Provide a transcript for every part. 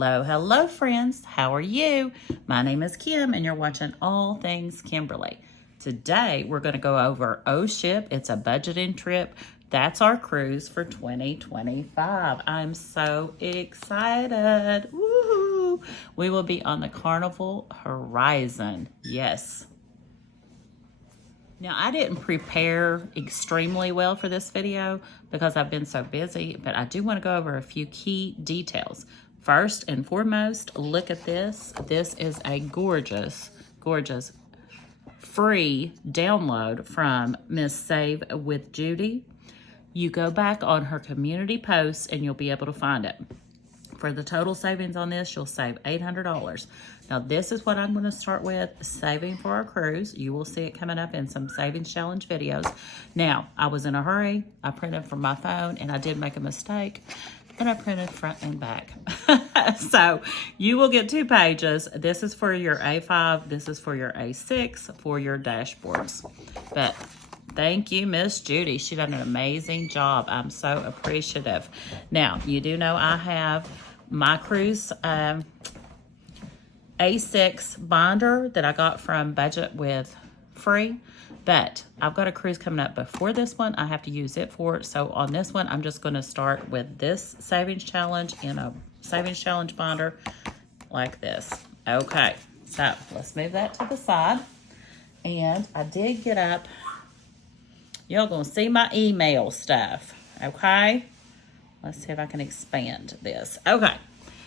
Hello, hello friends. How are you? My name is Kim and you're watching All Things Kimberly. Today we're going to go over O Ship. It's a budgeting trip. That's our cruise for 2025. I'm so excited. Woohoo! We will be on the Carnival Horizon. Yes. Now, I didn't prepare extremely well for this video because I've been so busy, but I do want to go over a few key details. First and foremost, look at this. This is a gorgeous, gorgeous free download from Miss Save with Judy. You go back on her community posts and you'll be able to find it. For the total savings on this, you'll save $800. Now, this is what I'm going to start with, saving for our cruise. You will see it coming up in some savings challenge videos. Now, I was in a hurry. I printed from my phone, and I did make a mistake, and I printed front and back. So, you will get 2 pages. This is for your A5. This is for your A6 for your dashboards. But thank you, Miss Judy. She done an amazing job. I'm so appreciative. Now, you do know I have my cruise A6 binder that I got from Budget with Free, but I've got a cruise coming up before this one. I have to use it for it. So on this one, I'm just going to start with this savings challenge in a savings challenge binder like this. Okay, so let's move that to the side. And I did get up. Y'all gonna see my email stuff, okay? Let's see if I can expand this. Okay,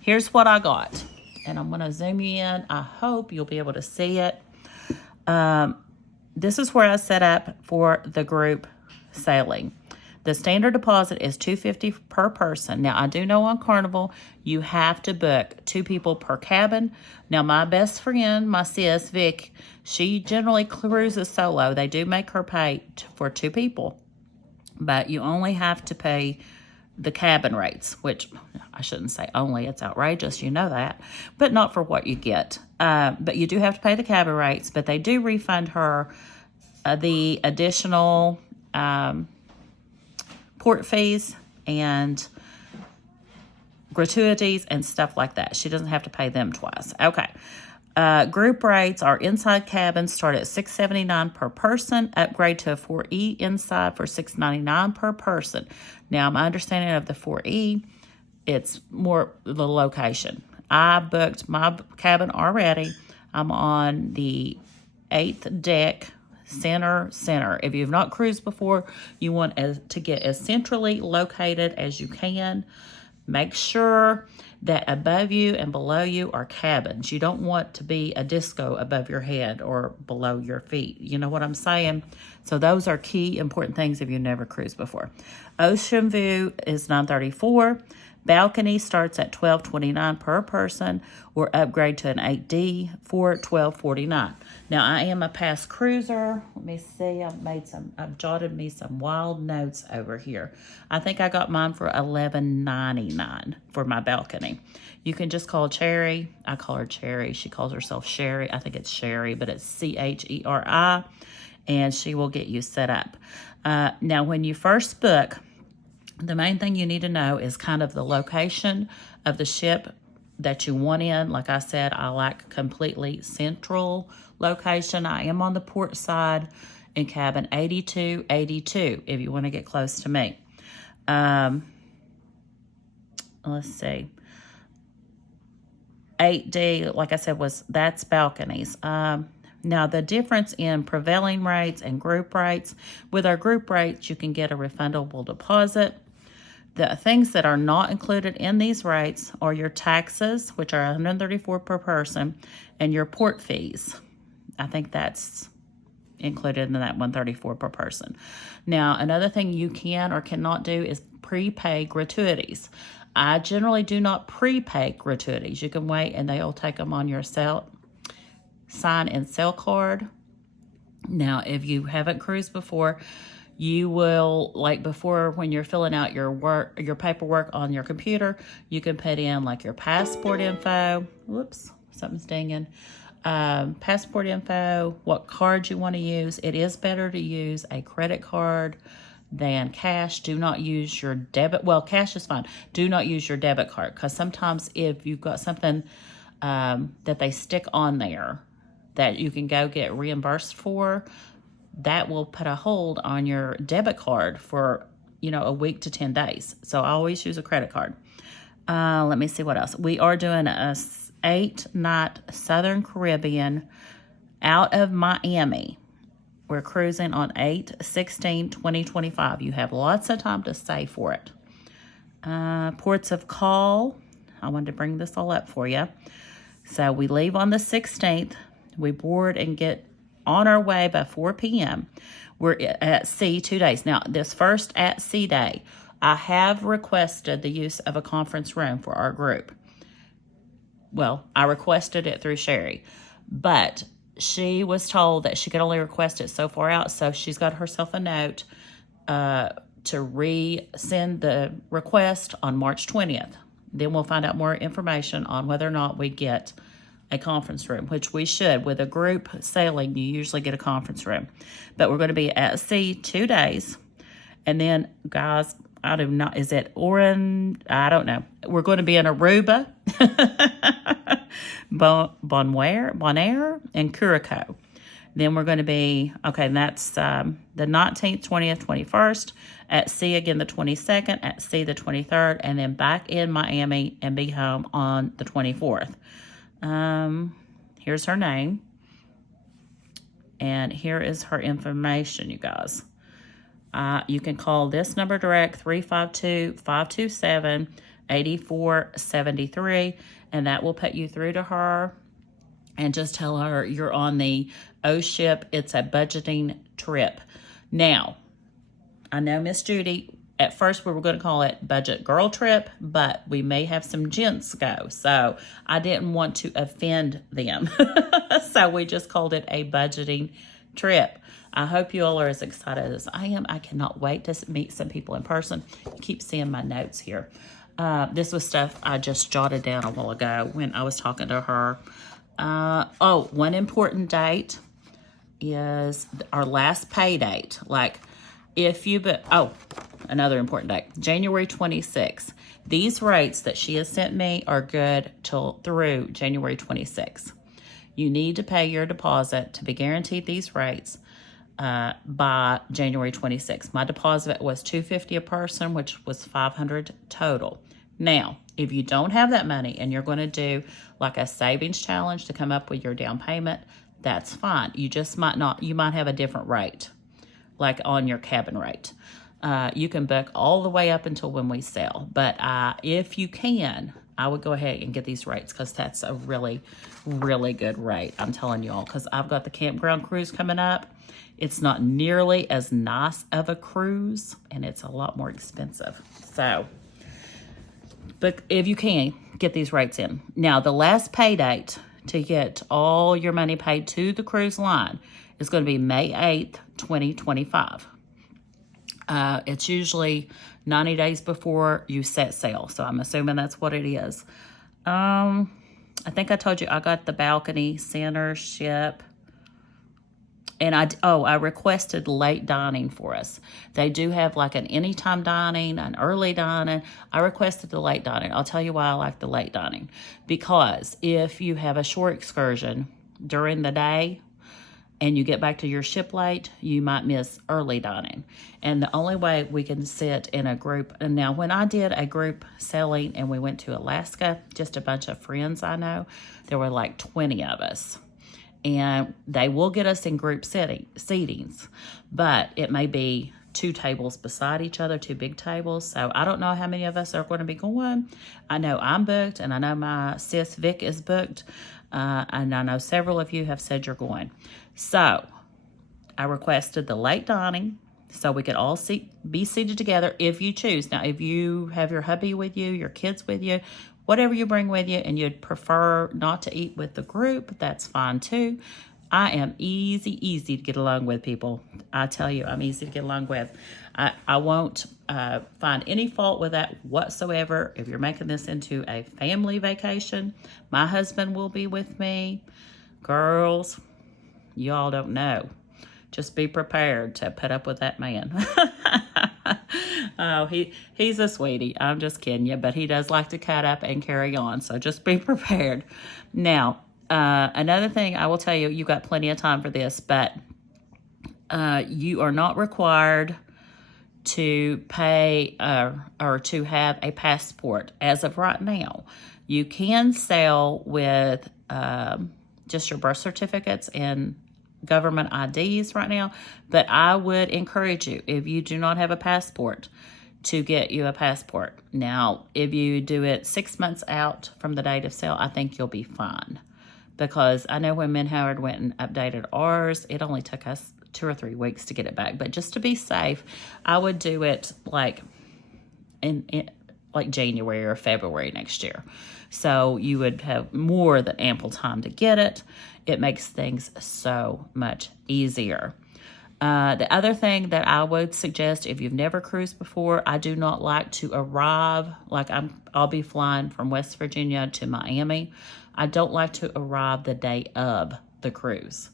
here's what I got. And I'm gonna zoom you in. I hope you'll be able to see it. This is where I set up for the group sailing. The standard deposit is $250 per person. Now, I do know on Carnival, you have to book 2 people per cabin. Now, my best friend, my sis, Vic, she generally cruises solo. They do make her pay for 2 people, but you only have to pay the cabin rates, which I shouldn't say only, it's outrageous, you know that, but not for what you get. But you do have to pay the cabin rates, but they do refund her the additional port fees and gratuities and stuff like that. She doesn't have to pay them twice. Okay. Group rates are inside cabins start at $679 per person, upgrade to a 4E inside for $699 per person. Now, my understanding of the 4E, it's more the location. I booked my cabin already. I'm on the 8th deck, center. If you've not cruised before, you want to get as centrally located as you can. Make sure that above you and below you are cabins. You don't want to be a disco above your head or below your feet. You know what I'm saying? So those are key important things if you've never cruised before. Ocean view is $934. Balcony starts at $12.29 per person, or upgrade to an 8D for $12.49. Now, I am a past cruiser. Let me see. I've jotted me some wild notes over here. I think I got mine for $11.99 for my balcony. You can just call Cherry. I call her Cherry. She calls herself Sherry. I think it's Sherry, but it's Cheri, and she will get you set up. Now, when you first book, the main thing you need to know is kind of the location of the ship that you want in. Like I said, I like completely central location. I am on the port side in cabin 8282 if you want to get close to me. Let's see. 8D, like I said, that's balconies. Now, the difference in prevailing rates and group rates, with our group rates, you can get a refundable deposit. The things that are not included in these rates are your taxes, which are $134 per person, and your port fees. I think that's included in that $134 per person. Now, another thing you can or cannot do is prepay gratuities. I generally do not prepay gratuities. You can wait, and they'll take them on your sign and sell card. Now, if you haven't cruised before, you will, like before, when you're filling out your paperwork on your computer, you can put in like your passport info. Whoops, something's dinging. Passport info, what card you want to use. It is better to use a credit card than cash. Do not use your debit. Well, cash is fine. Do not use your debit card, because sometimes if you've got something that they stick on there that you can go get reimbursed for, that will put a hold on your debit card for, a week to 10 days. So I always use a credit card. Let me see what else. We are doing a 8-night Southern Caribbean out of Miami. We're cruising on 8/16/2025. You have lots of time to save for it. Ports of call. I wanted to bring this all up for you. So we leave on the 16th. We board and get on our way by 4 p.m. We're at sea 2 days. Now, this first at sea day, I have requested the use of a conference room for our group. Well, I requested it through Sherry, but she was told that she could only request it so far out, so she's got herself a note to resend the request on March 20th. Then we'll find out more information on whether or not we get a conference room, which we should. With a group sailing, you usually get a conference room. But we're going to be at sea 2 days. And then, guys, I do not, is it Oran? I don't know. We're going to be in Aruba, Bonaire, and Curacao. Then we're going to be, okay, and that's the 19th, 20th, 21st, at sea again the 22nd, at sea the 23rd, and then back in Miami and be home on the 24th. Here's her name. And here is her information, you guys. You can call this number direct, 352-527-8473, and that will put you through to her. And just tell her you're on the O ship. It's a budgeting trip. Now, I know Miss Judy, at first we were going to call it budget girl trip, but we may have some gents go. So I didn't want to offend them. So we just called it a budgeting trip. I hope you all are as excited as I am. I cannot wait to meet some people in person. You keep seeing my notes here. This was stuff I just jotted down a while ago when I was talking to her. One important date is our last pay date. Like, if you, another important date, January 26th. These rates that she has sent me are good through January 26th. You need to pay your deposit to be guaranteed these rates by January 26th. My deposit was $250 a person, which was $500 total. Now, if you don't have that money and you're going to do like a savings challenge to come up with your down payment, that's fine. You just might have a different rate, like on your cabin rate. You can book all the way up until when we sail. But if you can, I would go ahead and get these rates, because that's a really, really good rate. I'm telling you all, because I've got the campground cruise coming up. It's not nearly as nice of a cruise, and it's a lot more expensive. So, but if you can, get these rates in. Now, the last pay date to get all your money paid to the cruise line is going to be May 8th, 2025. It's usually 90 days before you set sail, so I'm assuming that's what it is. I think I told you I got the balcony center ship. And I requested late dining for us. They do have like an anytime dining, an early dining. I requested the late dining. I'll tell you why I like the late dining. Because if you have a shore excursion during the day and you get back to your ship late, you might miss early dining. And the only way we can sit in a group, and now when I did a group sailing and we went to Alaska, just a bunch of friends I know, there were like 20 of us. And they will get us in group seatings, but it may be 2 tables beside each other, 2 big tables. So I don't know how many of us are going to be going. I know I'm booked, and I know my sis Vic is booked, and I know several of you have said you're going. So I requested the late dining so we could all be seated together if you choose. Now, if you have your hubby with you, your kids with you, whatever you bring with you, and you'd prefer not to eat with the group, that's fine too. I am easy to get along with, people. I tell you, I'm easy to get along with. I won't find any fault with that whatsoever. If you're making this into a family vacation, my husband will be with me. Girls, y'all don't know. Just be prepared to put up with that man. Oh, he's a sweetie. I'm just kidding you, but he does like to cut up and carry on, so just be prepared. Now, another thing I will tell you, you got plenty of time for this, but you are not required to pay or to have a passport as of right now. You can sell with just your birth certificates and government IDs right now, but I would encourage you, if you do not have a passport, to get you a passport. Now, if you do it 6 months out from the date of sale, I think you'll be fine. Because I know when Me and Howard went and updated ours, it only took us 2 or 3 weeks to get it back. But just to be safe, I would do it like in like January or February next year. So you would have more than ample time to get it. It makes things so much easier. The other thing that I would suggest, if you've never cruised before, I do not like to arrive, like I'll be flying from West Virginia to Miami. I don't like to arrive the day of the cruise.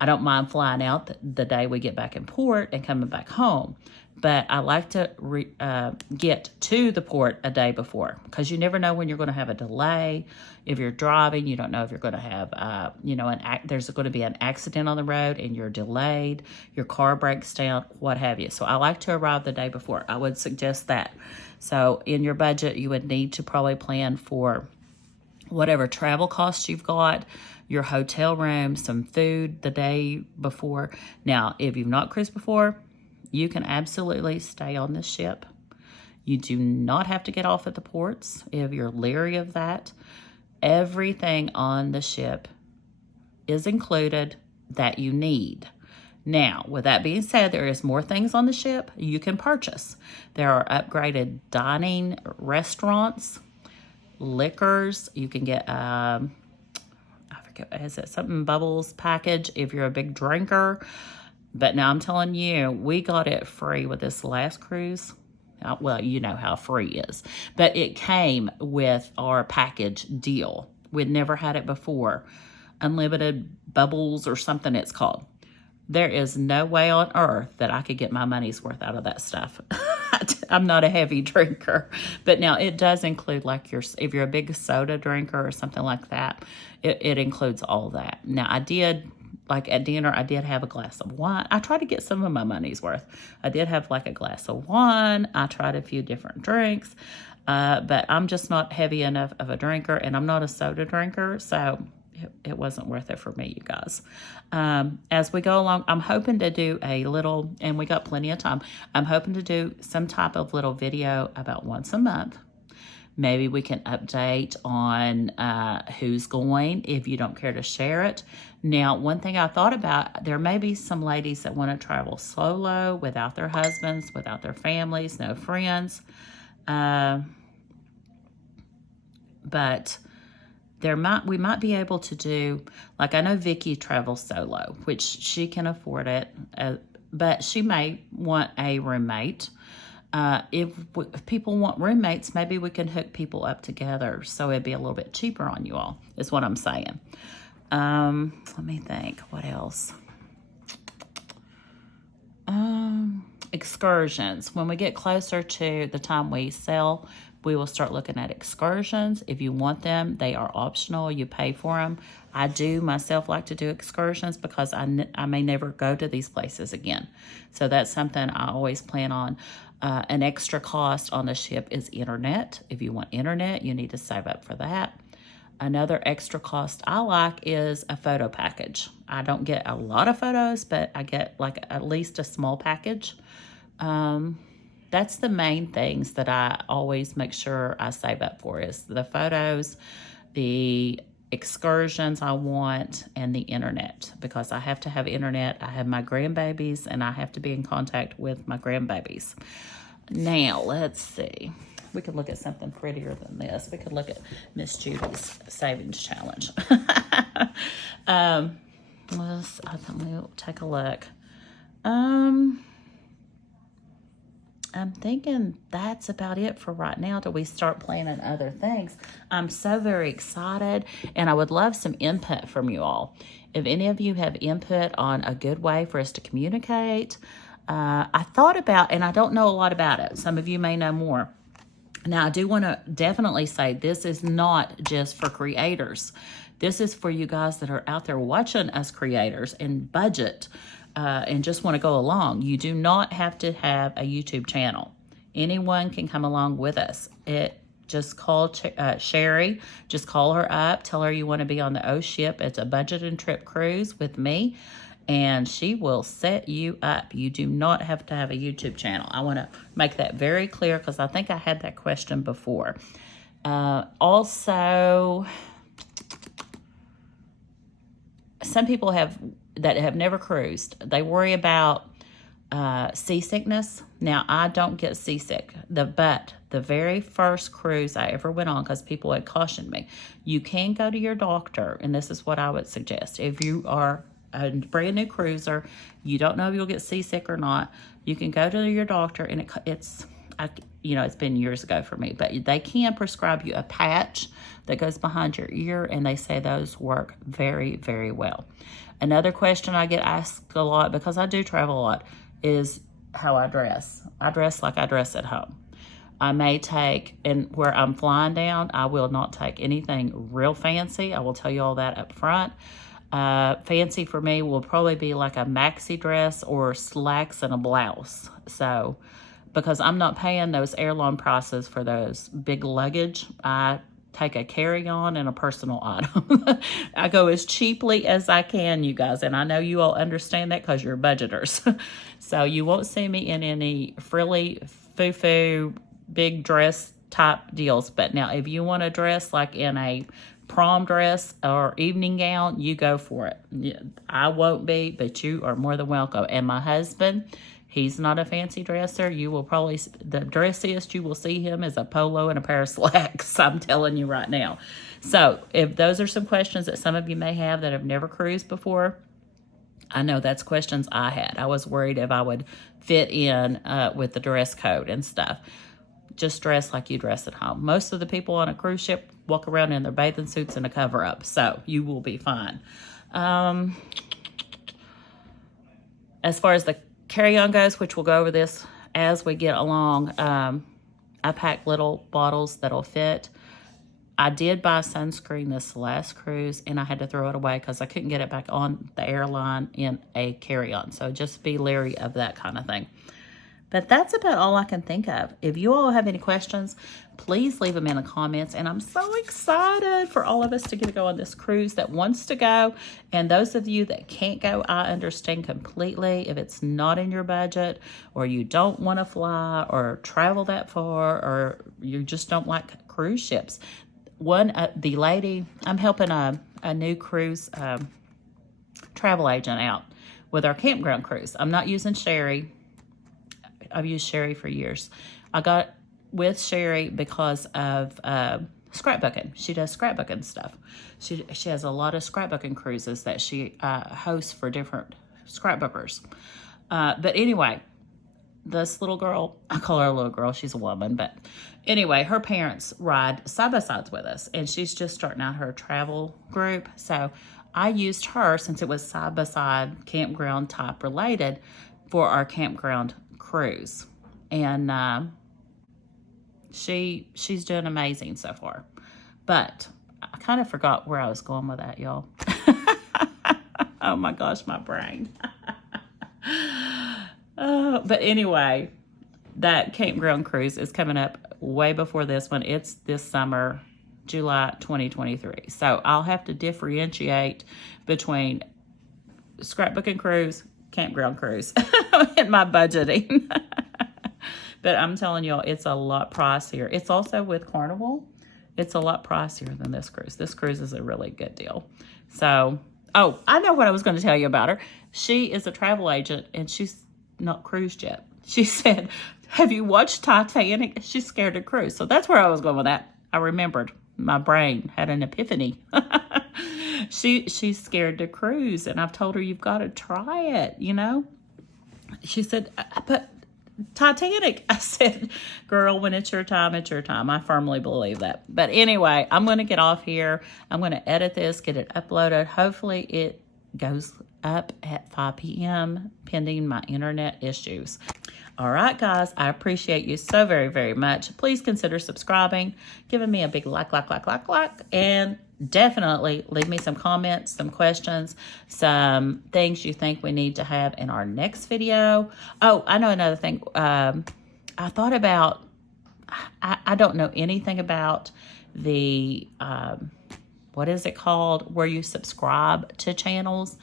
I don't mind flying out the day we get back in port and coming back home. But I like to get to the port a day before, because you never know when you're going to have a delay. If you're driving, you don't know if you're going to have, there's going to be an accident on the road and you're delayed, your car breaks down, what have you. So I like to arrive the day before. I would suggest that. So in your budget, you would need to probably plan for whatever travel costs you've got, your hotel room, some food the day before. Now, if you've not cruised before, you can absolutely stay on this ship. You do not have to get off at the ports if you're leery of that. Everything on the ship is included that you need. Now, with that being said, there is more things on the ship you can purchase. There are upgraded dining restaurants, liquors. You can get, I forget, is it something Bubbles package if you're a big drinker? But now I'm telling you, we got it free with this last cruise. Well, you know how free is. But it came with our package deal. We'd never had it before. Unlimited Bubbles or something it's called. There is no way on earth that I could get my money's worth out of that stuff. I'm not a heavy drinker. But now it does include, like, if you're a big soda drinker or something like that, it includes all that. Now, I did, like at dinner, I did have a glass of wine. I tried to get some of my money's worth. I did have like a glass of wine. I tried a few different drinks. But I'm just not heavy enough of a drinker, and I'm not a soda drinker, so it wasn't worth it for me, you guys. As we go along, I'm hoping to do a little, and we got plenty of time, I'm hoping to do some type of little video about once a month. Maybe we can update on who's going, if you don't care to share it. Now, one thing I thought about, there may be some ladies that want to travel solo, without their husbands, without their families, no friends. But we might be able to do, like, I know Vicky travels solo, which she can afford it, but she may want a roommate. If people want roommates, maybe we can hook people up together so it'd be a little bit cheaper on you all, is what I'm saying. Let me think, what else? Excursions. When we get closer to the time we sell, we will start looking at excursions. If you want them, they are optional. You pay for them. I do myself like to do excursions because I may never go to these places again. So that's something I always plan on. An extra cost on the ship is internet. If you want internet, you need to save up for that. Another extra cost I like is a photo package. I don't get a lot of photos, but I get like at least a small package. That's the main things that I always make sure I save up for, is the photos, the excursions I want, and the internet, because I have to have internet. I have my grandbabies, and I have to be in contact with my grandbabies. Now, let's see. We could look at something prettier than this. We could look at Miss Judy's Savings Challenge. We'll take a look. I'm thinking that's about it for right now till we start planning other things. I'm so very excited, and I would love some input from you all. If any of you have input on a good way for us to communicate, I thought about, and I don't know a lot about it. Some of you may know more. Now, I do want to definitely say this is not just for creators. This is for you guys that are out there watching us creators and budget and just want to go along. You do not have to have a YouTube channel. Anyone can come along with us. Just call Sherry. Just call her up. Tell her you want to be on the O Ship. It's a budget and trip cruise with me, and she will set you up. You do not have to have a YouTube channel. I want to make that very clear because I think I had that question before. Also, some people that have never cruised, they worry about seasickness. Now, I don't get seasick. But the very first cruise I ever went on, because people had cautioned me, you can go to your doctor, and this is what I would suggest. If you are a brand new cruiser, you don't know if you'll get seasick or not, you can go to your doctor, and it's been years ago for me, but they can prescribe you a patch that goes behind your ear, and they say those work very, very well. Another question I get asked a lot, because I do travel a lot, is how I dress. I dress like I dress at home. I may take, and where I'm flying down, I will not take anything real fancy. I will tell you all that up front. Fancy for me will probably be like a maxi dress or slacks and a blouse. So, because I'm not paying those airline prices for those big luggage, I take a carry-on and a personal item. I go as cheaply as I can, you guys, and I know you all understand that because you're budgeters. So you won't see me in any frilly, foo-foo, big dress type deals. But now, if you want to dress like in a prom dress or evening gown, you go for it. I won't be, but you are more than welcome. And my husband, he's not a fancy dresser. You will probably, the dressiest you will see him is a polo and a pair of slacks. I'm telling you right now. So if those are some questions that some of you may have that have never cruised before, I know that's questions I had. I was worried if I would fit in with the dress code and stuff. Just dress like you dress at home. Most of the people on a cruise ship walk around in their bathing suits and a cover-up, so you will be fine. As far as the carry-on goes, which we'll go over this as we get along, I pack little bottles that'll fit. I did buy sunscreen this last cruise, and I had to throw it away because I couldn't get it back on the airline in a carry-on. So just be leery of that kind of thing. But that's about all I can think of. If you all have any questions, please leave them in the comments. And I'm so excited for all of us to get to go on this cruise that wants to go. And those of you that can't go, I understand completely. If it's not in your budget, or you don't want to fly or travel that far, or you just don't like cruise ships. The lady, I'm helping a new cruise travel agent out with our campground cruise. I'm not using Sherry. I've used Sherry for years. I got with Sherry because of scrapbooking. She does scrapbooking stuff. She has a lot of scrapbooking cruises that she hosts for different scrapbookers. But anyway, this little girl, I call her a little girl, she's a woman, but anyway, her parents ride side-by-sides with us, and she's just starting out her travel group. So I used her, since it was side-by-side campground type related, for our campground cruise. And she's doing amazing so far. But I kind of forgot where I was going with that, y'all. Oh my gosh, my brain. But anyway, that campground cruise is coming up way before this one. It's this summer, July 2023. So I'll have to differentiate between scrapbooking cruise, campground cruise in my budgeting. But I'm telling y'all, it's a lot pricier. It's also with Carnival. It's a lot pricier than this cruise. This cruise is a really good deal. So, oh, I know what I was going to tell you about her. She is a travel agent, and she's not cruised yet. She said, have you watched Titanic? She's scared to cruise. So that's where I was going with that. I remembered. My brain had an epiphany. She's scared to cruise, and I've told her, you've got to try it, you know? She said, but Titanic. I said, girl, when it's your time, it's your time. I firmly believe that. But anyway, I'm going to get off here. I'm going to edit this, get it uploaded. Hopefully it goes up at 5 p.m. pending my internet issues. All right, guys, I appreciate you so very, very much. Please consider subscribing, giving me a big like, and definitely leave me some comments, some questions, some things you think we need to have in our next video. Oh, I know another thing. I thought about, I don't know anything about the, what is it called, where you subscribe to channels.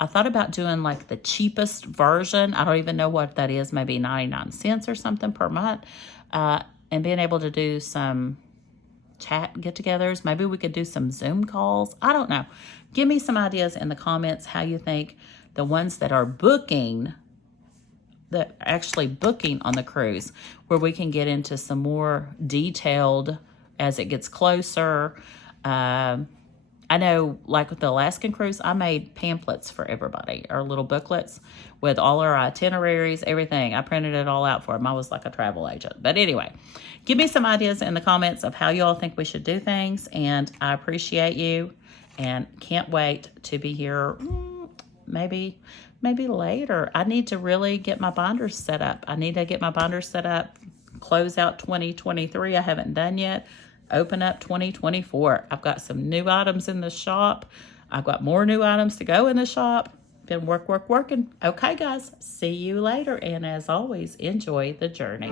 I thought about doing like the cheapest version. I don't even know what that is, maybe 99 cents or something per month, and being able to do some chat get-togethers. Maybe we could do some Zoom calls. I don't know. Give me some ideas in the comments how you think the ones that are booking, that actually booking on the cruise, where we can get into some more detailed as it gets closer. I know, like with the Alaskan cruise, I made pamphlets for everybody, or little booklets with all our itineraries, everything. I printed it all out for them. I was like a travel agent. But anyway, give me some ideas in the comments of how y'all think we should do things, and I appreciate you, and can't wait to be here maybe later. I need to really get my binders set up. I need to get my binders set up, close out 2023. I haven't done yet. Open up 2024. I've got some new items in the shop. I've got more new items to go in the shop. Been working. Okay, guys, see you later. And as always, enjoy the journey.